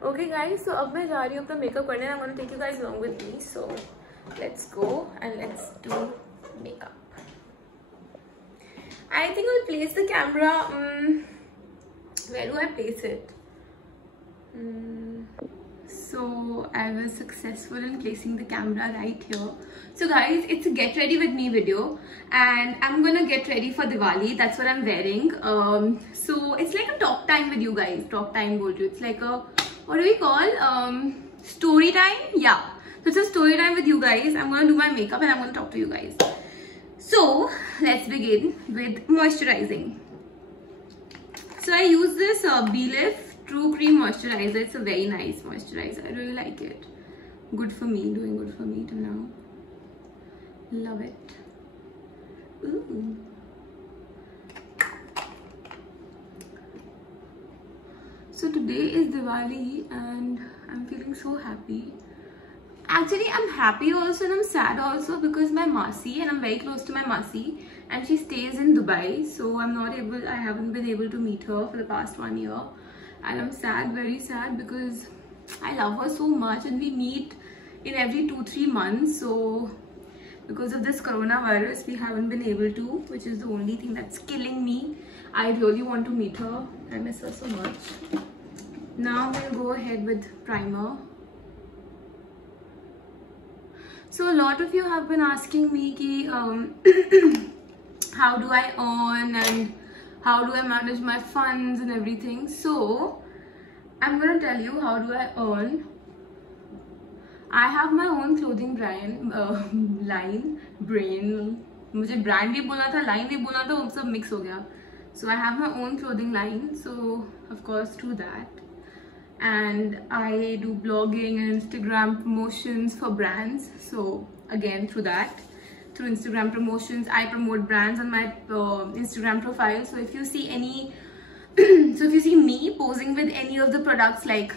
Okay guys, so अब मैं जा रही हूँ अपना मेकअप करने. I'm gonna take you guys along with me. So let's go and let's do makeup. I think I'll place the camera. Where do I place it? So I was successful in placing the camera right here. So guys, it's a get ready with me video and I'm gonna get ready for Diwali. That's what I'm wearing. So it's like a talk time with you guys. Talk time बोल रही हूँ. It's like a, what do we call, story time? Yeah, so it's a story time with you guys. I'm gonna do my makeup and I'm gonna talk to you guys. So let's begin with moisturizing. So I use this Belif True Cream Moisturizer. It's a very nice moisturizer. I really like it. Good for me, doing good for me till now. Love it. Ooh. So today is Diwali and I'm feeling so happy. Actually, I'm happy also and I'm sad also because my Masi, and I'm very close to my Masi, and she stays in Dubai. So I haven't been able to meet her for the past 1 year. And I'm sad, very sad, because I love her so much and we meet in every 2-3 months. So because of this coronavirus, we haven't been able to, which is the only thing that's killing me. I really want to meet her. I miss her so much. Now we'll go ahead with primer. So a lot of you have been asking me ki, how do I earn and how do I manage my funds and everything. So I'm gonna tell you how do I earn. I have my own clothing line. मुझे brand भी बोला था, line भी बोला था, वो सब mix हो गया. So I have my own clothing line. So of course through that. And I do blogging and Instagram promotions for brands. So again through that, through Instagram promotions, I promote brands on my Instagram profile. So if you see any, so if you see me posing with any of the products like,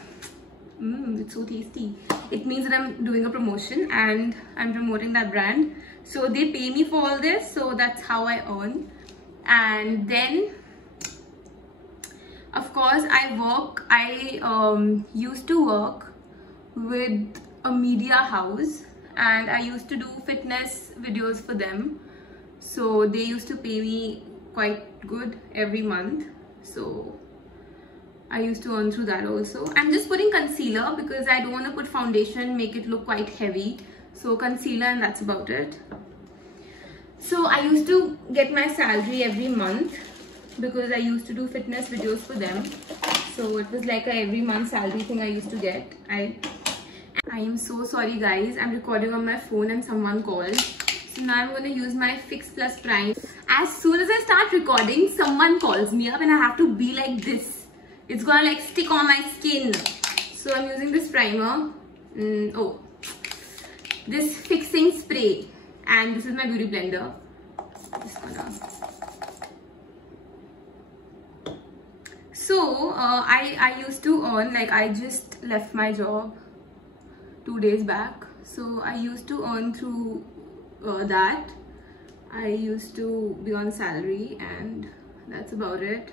it's so tasty, it means that I'm doing a promotion and I'm promoting that brand. So they pay me for all this. So that's how I earn. And then of course I used to work with a media house and I used to do fitness videos for them. So they used to pay me quite good every month. So I used to earn through that also. I'm just putting concealer because I don't want to put foundation, make it look quite heavy. So concealer, and that's about it. So I used to get my salary every month because I used to do fitness videos for them. So it was like a every month salary thing I used to get. I am so sorry guys, I'm recording on my phone and someone called. So now I'm going to use my Fix Plus Prime. As soon as I start recording, someone calls me up and I have to be like this. It's gonna like stick on my skin. So I'm using this primer. This fixing spray. And this is my beauty blender. So I used to earn, like I just left my job 2 days back. So I used to earn through that. I used to be on salary and that's about it.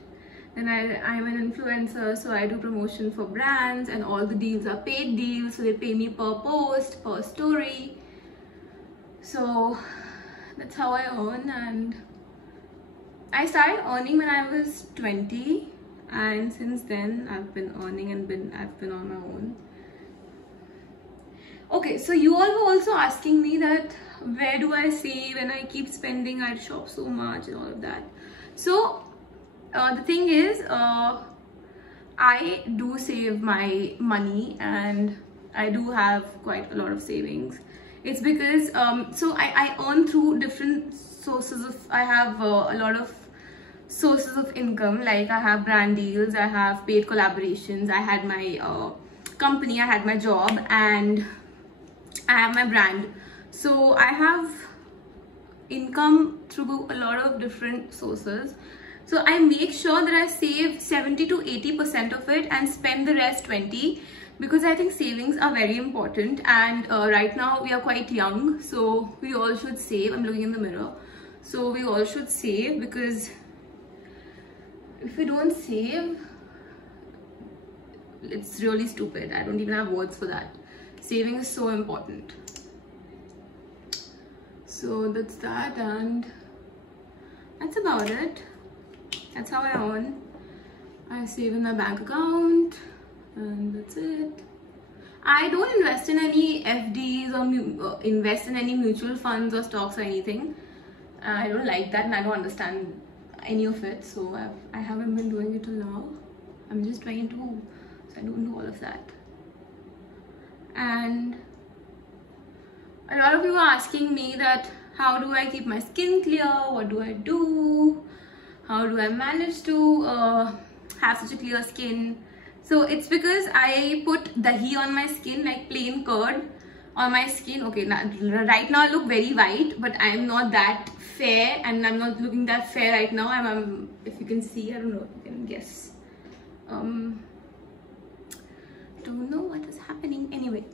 And I'm an influencer, so I do promotion for brands and all the deals are paid deals. So they pay me per post, per story. So that's how I earn, and I started earning when I was 20. And since then I've been earning and I've been on my own. Okay, so you all were also asking me that where do I save, and I keep spending, I shop so much and all of that. So the thing is, I do save my money and I do have quite a lot of savings. It's because so I earn through different sources of, I have a lot of sources of income. Like I have brand deals, I have paid collaborations, I had my company, I had my job, and I have my brand. So I have income through a lot of different sources. So I make sure that I save 70 to 80% of it and spend the rest 20, because I think savings are very important. And right now we are quite young, so we all should save. I'm looking in the mirror. So we all should save, because if we don't save, it's really stupid. I don't even have words for that. Saving is so important. So that's that, and that's about it. That's how I earn. I save in my bank account, and that's it. I don't invest in any FDs or invest in any mutual funds or stocks or anything. I don't like that, and I don't understand any of it, so I haven't been doing it till now. I'm just 22, so I don't do all of that. And a lot of you are asking me that how do I keep my skin clear, what do I do, how do I manage to have such a clear skin. So it's because I put dahi on my skin, like plain curd on my skin. Okay, now, right now I look very white, but I'm not that fair, and I'm not looking that fair right now. I'm if you can see, I don't know if you can guess. Don't know what is happening. Anyway,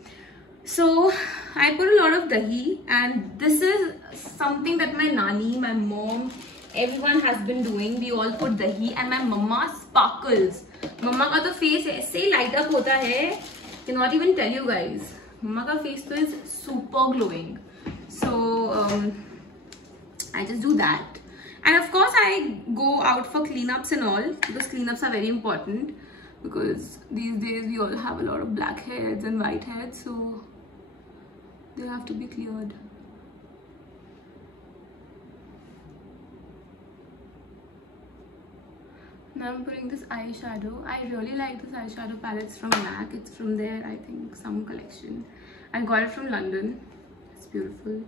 so I put a lot of dahi, and this is something that my nani, my mom, everyone has been doing. We all put dahi, and my mama sparkles. Mama ka to face ऐसे light up hota hai. Cannot even tell you guys. Mama ka face to is super glowing. So I just do that. And of course I go out for cleanups and all, because cleanups are very important, because these days we all have a lot of blackheads and whiteheads, so they have to be cleared. Now I'm putting this eyeshadow. I really like this eyeshadow palettes from MAC. It's from their, I think, some collection. I got it from London. It's beautiful.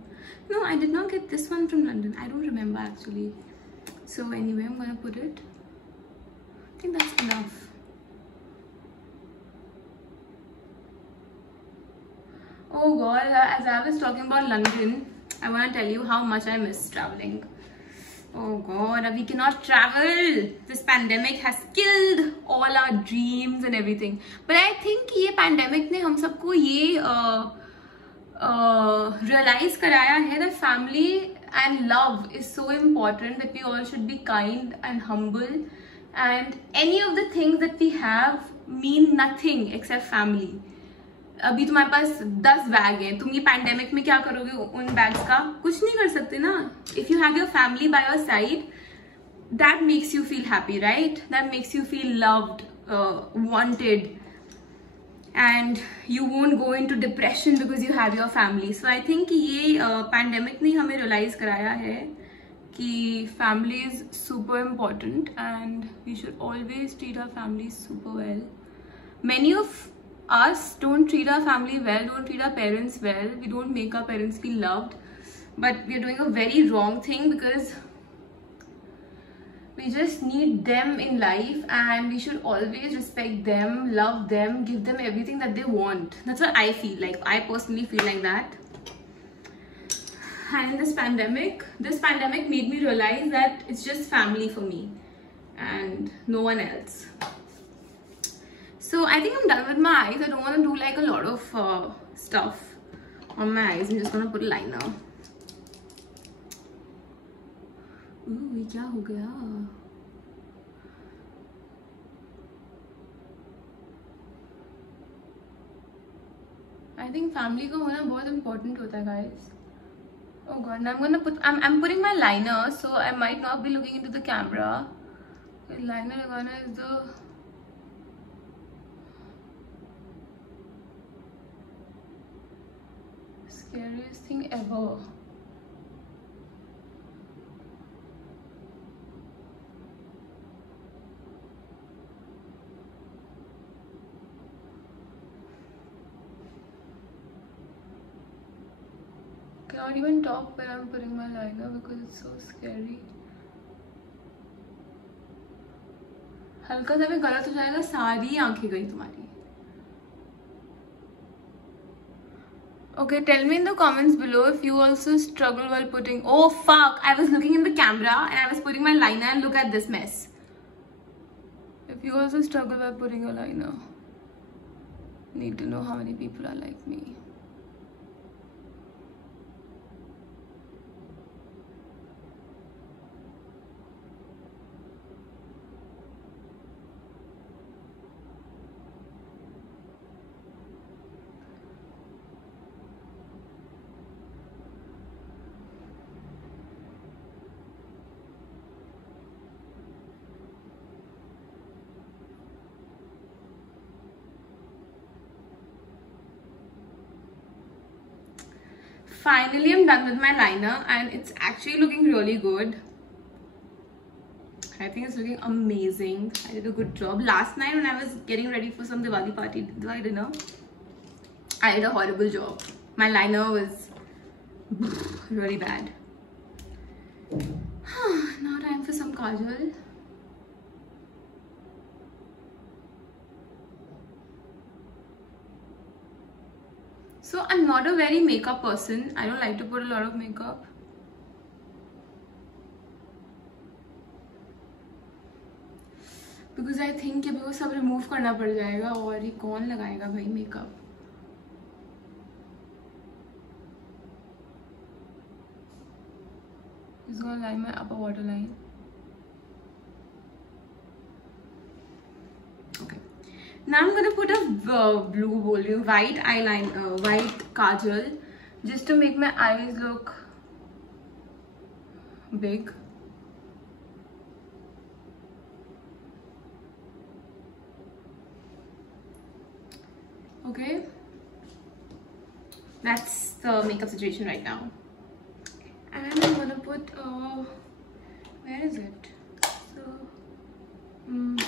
No, I did not get this one from London. I don't remember actually. So anyway, I'm gonna put it. I think that's enough. Oh god, as I was talking about London, I want to tell you how much I miss traveling. Oh god, we cannot travel. This pandemic has killed all our dreams and everything. But I think ये pandemic ने हम सबको ये realize कराया है that family and love is so important, that we all should be kind and humble, and any of the things that we have mean nothing except family. अभी तुम्हारे पास 10 bag हैं, तुम ये पैंडेमिक में क्या करोगे उन बैग्स का? कुछ नहीं कर सकते ना. If you have your family by your side, that makes you feel happy, right? That makes you feel loved, wanted, and you won't go into depression because you have your family. So I think ये pandemic ने हमें realize कराया है कि family is super important, and we should always treat our families super well. Many of us don't treat our family well, don't treat our parents well. We don't make our parents feel loved, but we're doing a very wrong thing, because we just need them in life, and we should always respect them, love them, give them everything that they want. That's what I feel like. I personally feel like that. And in this pandemic made me realize that it's just family for me and no one else. So I think I'm done with my eyes. I don't want to do like a lot of stuff on my eyes. I'm just gonna put a liner. Ooh, ये क्या हो गया? I think family का होना बहुत important होता है, guys. Oh god, now I'm putting my liner, so I might not be looking into the camera. Liner लगाना is the scariest thing ever. Cannot even talk when I'm putting my liner because it's so scary. हल्का सा भी गलत हो जाएगा, सारी आंखें गई तुम्हारी. Okay, tell me in the comments below if you also struggle while putting... Oh fuck, I was looking in the camera and I was putting my liner, and look at this mess. If you also struggle while putting your liner, need to know how many people are like me. finally I'm done with my liner and it's actually looking really good. I think it's looking amazing. I did a good job. Last night when I was getting ready for some Diwali dinner, I did a horrible job. My liner was really bad. Now time for some kajal. So I'm not a very makeup person. I don't like to put a lot of makeup. Because I think कि वो सब remove करना पड़ जाएगा और ये कौन लगाएगा भाई makeup. Just gonna line my upper waterline. Okay. Now I'm gonna put a white eyeliner, white kajal, just to make my eyes look big. Okay. That's the makeup situation right now. And I'm gonna put where is it? So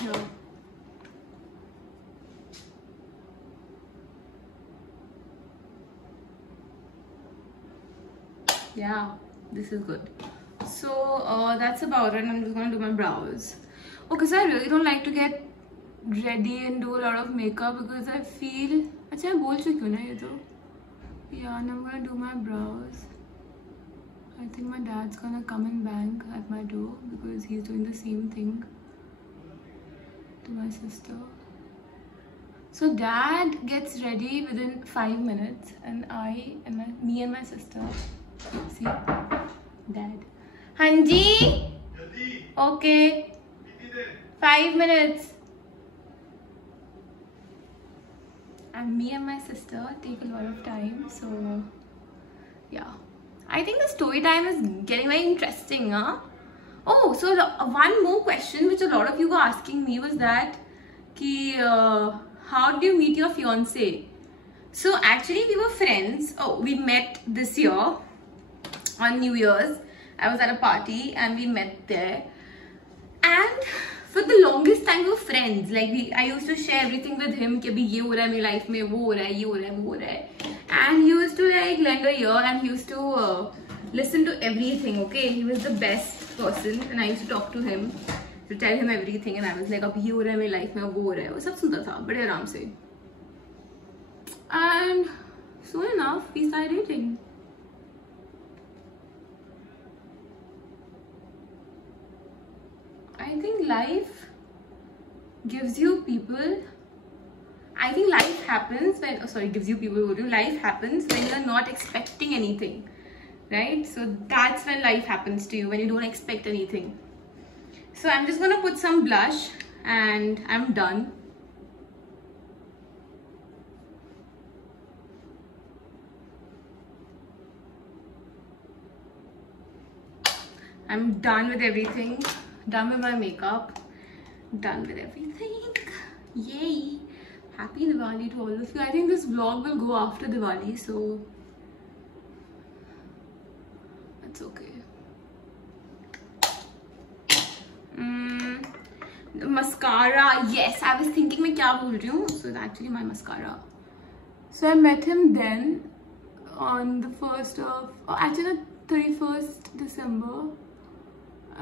here. Yeah, this is good. So that's about it. I'm just gonna do my brows. Okay, so I really don't like to get ready and do a lot of makeup because I feel अच्छा मैं बोल चुकी हूँ ना ये तो. Yeah, and I'm gonna do my brows. I think my dad's gonna come and bang at my door because he's doing the same thing to my sister. So dad gets ready within 5 minutes and me and my sister, see, dad. Hanji? Okay. 5 minutes. And me and my sister take a lot of time, so yeah. I think the story time is getting very interesting, huh? Oh, so one more question which a lot of you were asking me was that how did you meet your fiance? So actually we were friends. Oh, we met this year on New Year's. I was at a party and we met there. And for the longest time we were friends. Like I used to share everything with him. कि अभी ये हो रहा है मेरी life में, वो हो रहा है, ये हो रहा है, वो हो रहा है. And he used to like lend a ear and he used to listen to everything. Okay, he was the best person and I used to talk to him, to tell him everything, and I was like, अभी ये हो रहा है मेरी life में, वो हो रहा है, वो सब सुनता था बड़े आराम से. And soon enough we started dating. I think life gives you people. I think life happens when, gives you people. Life happens when you're not expecting anything, right? So that's when life happens to you, when you don't expect anything. So I'm just gonna put some blush and I'm done. I'm done with everything. Done with my makeup. Done with everything. Yay! Happy Diwali to all of you. I think this vlog will go after Diwali, so that's okay. Mascara. Yes, I was thinking मैं क्या बोल रही हूँ. So it's actually my mascara. So I met him then on the 1st of, actually the 31st December.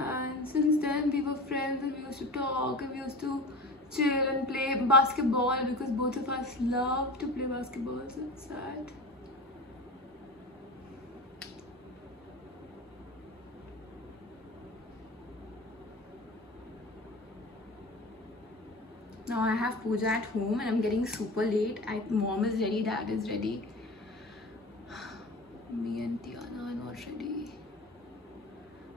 And since then we were friends and we used to talk and we used to chill and play basketball because both of us love to play basketball. So it's sad. Now I have puja at home and I'm getting super late. Mom is ready, dad is ready. Me and Tiana are not ready.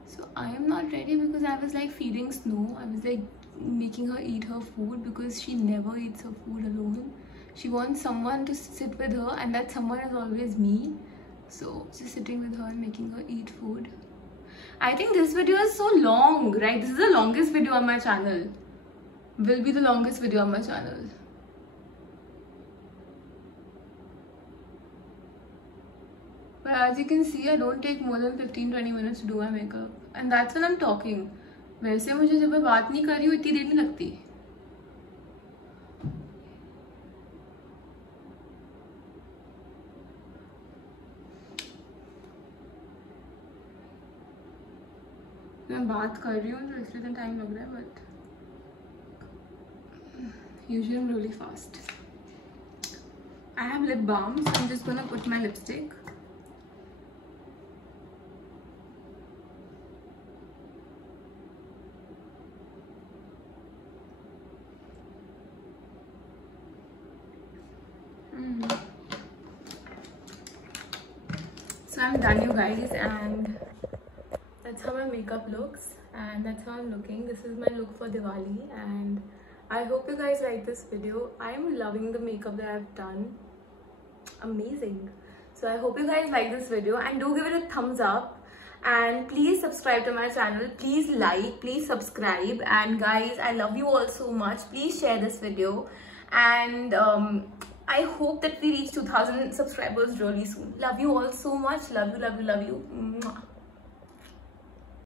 So I am not ready because I was like feeding Snow. I was like making her eat her food because she never eats her food alone. She wants someone to sit with her and that someone is always me. So just sitting with her and making her eat food. I think this video is so long, right? This is the longest video on my channel. Will be the longest video on my channel. But as you can see, I don't take more than 15-20 minutes to do my makeup. And that's when I'm talking. वैसे मुझे जब मैं बात नहीं कर रही हूँ इतनी देर नहीं लगती. मैं बात कर रही हूँ तो इसलिए तो टाइम लग रहा है, but usually I'm really fast. I have lip balm, so I'm just gonna put my lipstick. So I'm done, you guys, and that's how my makeup looks, and that's how I'm looking. This is my look for Diwali, and I hope you guys like this video. I'm loving the makeup that I've done. Amazing. So I hope you guys like this video, and do give it a thumbs up, and please subscribe to my channel. Please like, please subscribe, and guys, I love you all so much. Please share this video, and I hope that we reach 2,000 subscribers really soon. Love you all so much. Love you, love you, love you. Mwah.